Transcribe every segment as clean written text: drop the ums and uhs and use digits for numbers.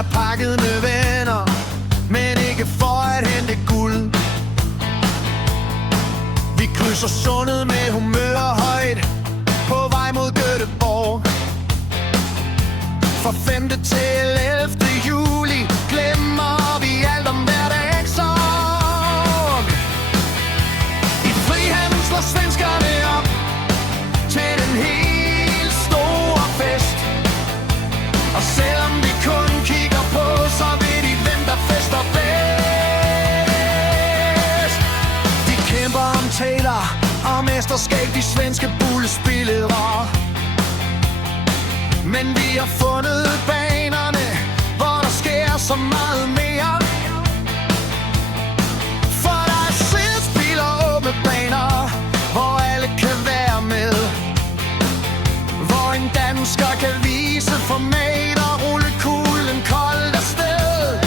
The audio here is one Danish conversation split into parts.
er pakket med venner, men ikke for at hente guld. Vi krydser sundet med humør højt, på vej mod Göteborg. Fra 5. til 11. juli glemmer vi alt om hverdagssorg. I frihavnen slår svenskerne op til den helt store fest. Og selvom vi kun kigger på, så ved de, hvem der fester bedst. De kæmper om taler og mesterskab, de svenske bullespillere. Men vi har fundet banerne, hvor der sker så meget mere. For der er sidespil og åbne baner, hvor alle kan være med. Hvor en dansker kan vise format og rulle kuglen koldt afsted.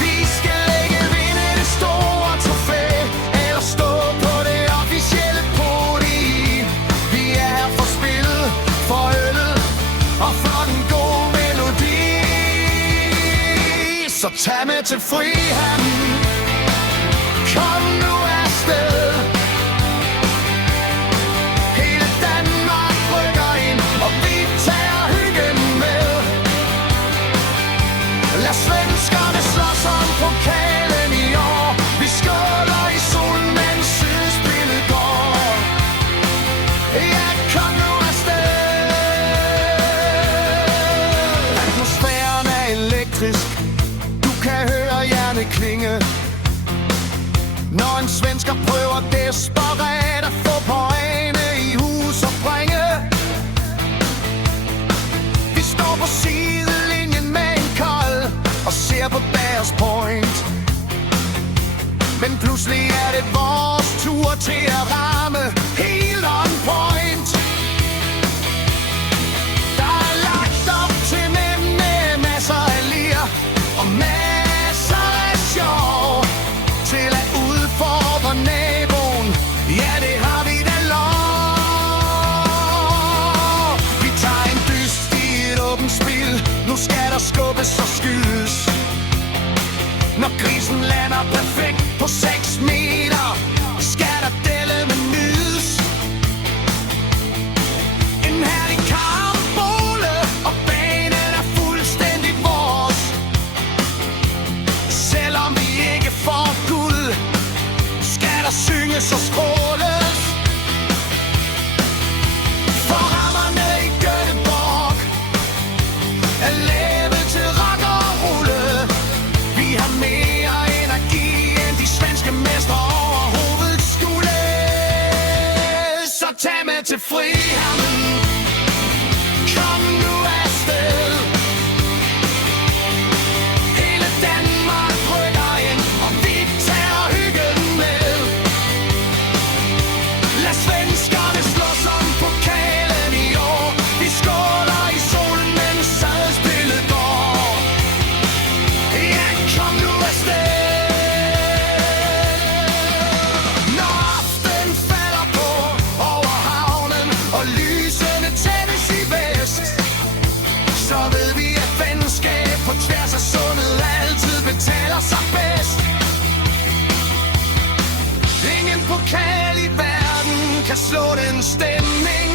Vi skal ikke vinde det store trofæ, eller stå på det officielle podium. Vi er her for spillet, for øllet og for den gode melodi. Så tag med til frihavnen, kom nu afsted. Hele Danmark rykker ind, og vi tager hyggen med. Lad svenskerne slås om pokalen i år. Vi skåler i solen, mens sidespillet går. Ja, kom nu afsted. Atmosfæren er elektrisk, du kan høre hjertet klinge. Når en svensker prøver desperat at få pointe i hus og bringe. Vi står på sidelinjen med en kold og ser på Bears Point. Men pludselig er det vores tur til at ramme helt on point. Der er lagt op til mænd med masser af lir og masser af sjov, til at udfordre naboen. Ja, det har vi da lov. Vi tager en dyst i et åbent spil. Nu skal der skubbes og skydes. Når grisen lander perfekt på 6 meter, skal der dælde med nydes. En herlig karambole, og banen er fuldstændig vores. Selvom vi ikke får guld, skal der synges og skråles. For rammerne i Göteborg er lavet til rock og rulle. Vi har mere energi end de svenske mestre overhovedet skulle. Så tag med til frihavnen, kom nu afsted. Hele Danmark rykker ind, og vi tager hyggen med. Lad svenskerne slås om pokalen i år. Vi skåler i solen, mens sadspillet går. Ja, kom nu afsted. Når aften falder på over havnen, og lysene tændes i vest, så ved vi, at venskab på tværs af sundet altid betaler sig bedst. Ingen pokal i verden kan slå den stemning,